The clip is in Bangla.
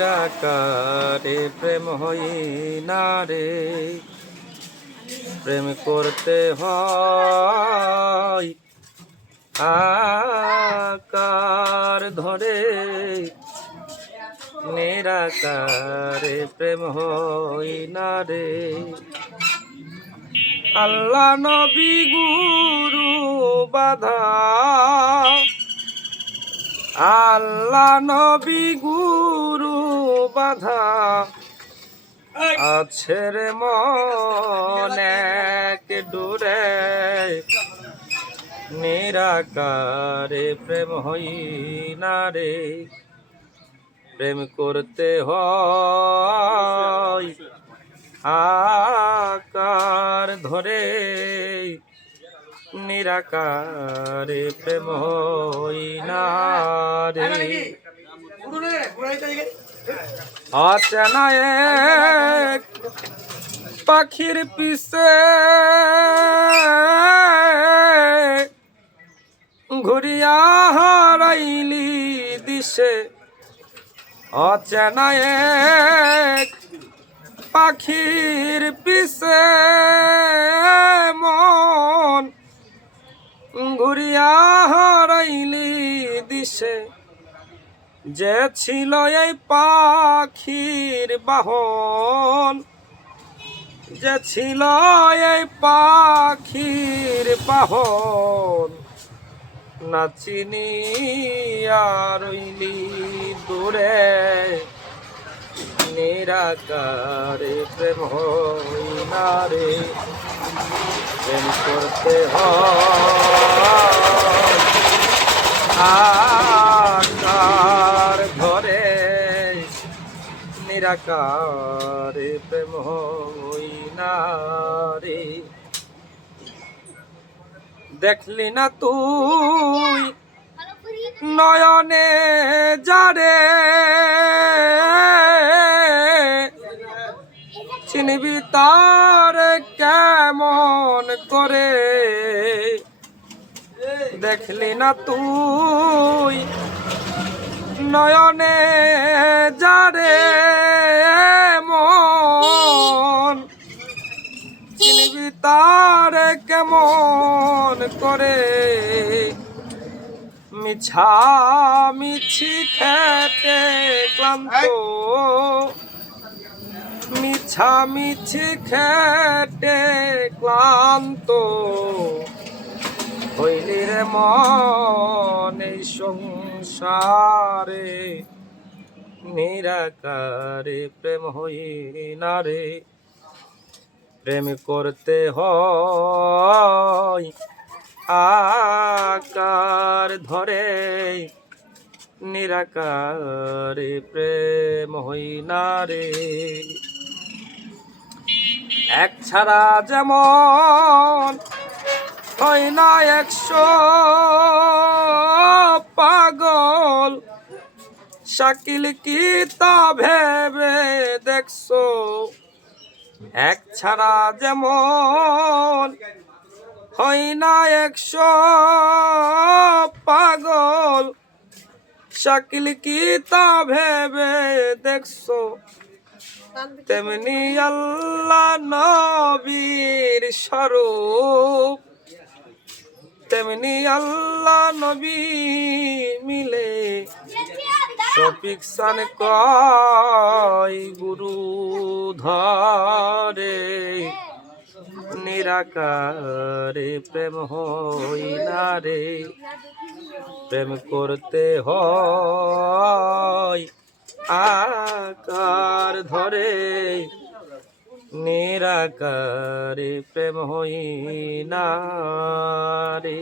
নিরাকারে প্রেম হই না রে, প্রেম করতে হয় আকার ধরে, নিরাকারে প্রেম হই না রে। আল্লাহ নবী গুরু বাধা, আল্লাহ নবী গুরু বাধা আছে রে মন এক ডোরে, নিরাকারে প্রেম হই না রে, প্রেম করতে হয় আকার ধরে, নিরাকারে প্রেম হই না রে। অচেনা এক পাখির পিছে ঘুরিয়া হারাইলি দিশে, অচেনা এক পাখির পিছে মন ঘুরিয়া হারাইলি দিশে, যে ছিল এই পাখির বাহন, যে ছিল এই পাখির বাহন, না চিনিয়া রইলি দূরে, নিরাকারে প্রেম হই না রে, প্রেম করতে হয় আকার ধরে, নিরাকারে প্রেম হই না রে। দেখলি না তুই নয়নে যারে, চিনবি তার কেমন করে, দেখলি না তুই নয়নে যারে মন, চিনবি তার কেমন করে, মিছা মিছি খেতে ক্লান্ত, মিছা মিছি খেতে ক্লান্ত, হইলি রে মন এই সংসারে, নিরাকারে প্রেম হই না রে, প্রেম করতে হয় আকার ধরে, নিরাকারে প্রেম হই না রে। এক ছাড়া যেমন হয় না 100 পাগল, শাকিল কি তা ভেবে দেখছো, এক ছাড়া যেমন হয় না 100 পাগল, শাকিল কি তা ভেবে দেখছো, তেমনি আল্লাহ নবীর স্বরূপ, তেমনি আল্লাহ নবী মিলে, শফিক সান কয় গুরু ধরে, নিরাকারে প্রেম হই না রে, প্রেম করতে হয় আকার ধরে, নিরাকারে প্রেম হই না রে।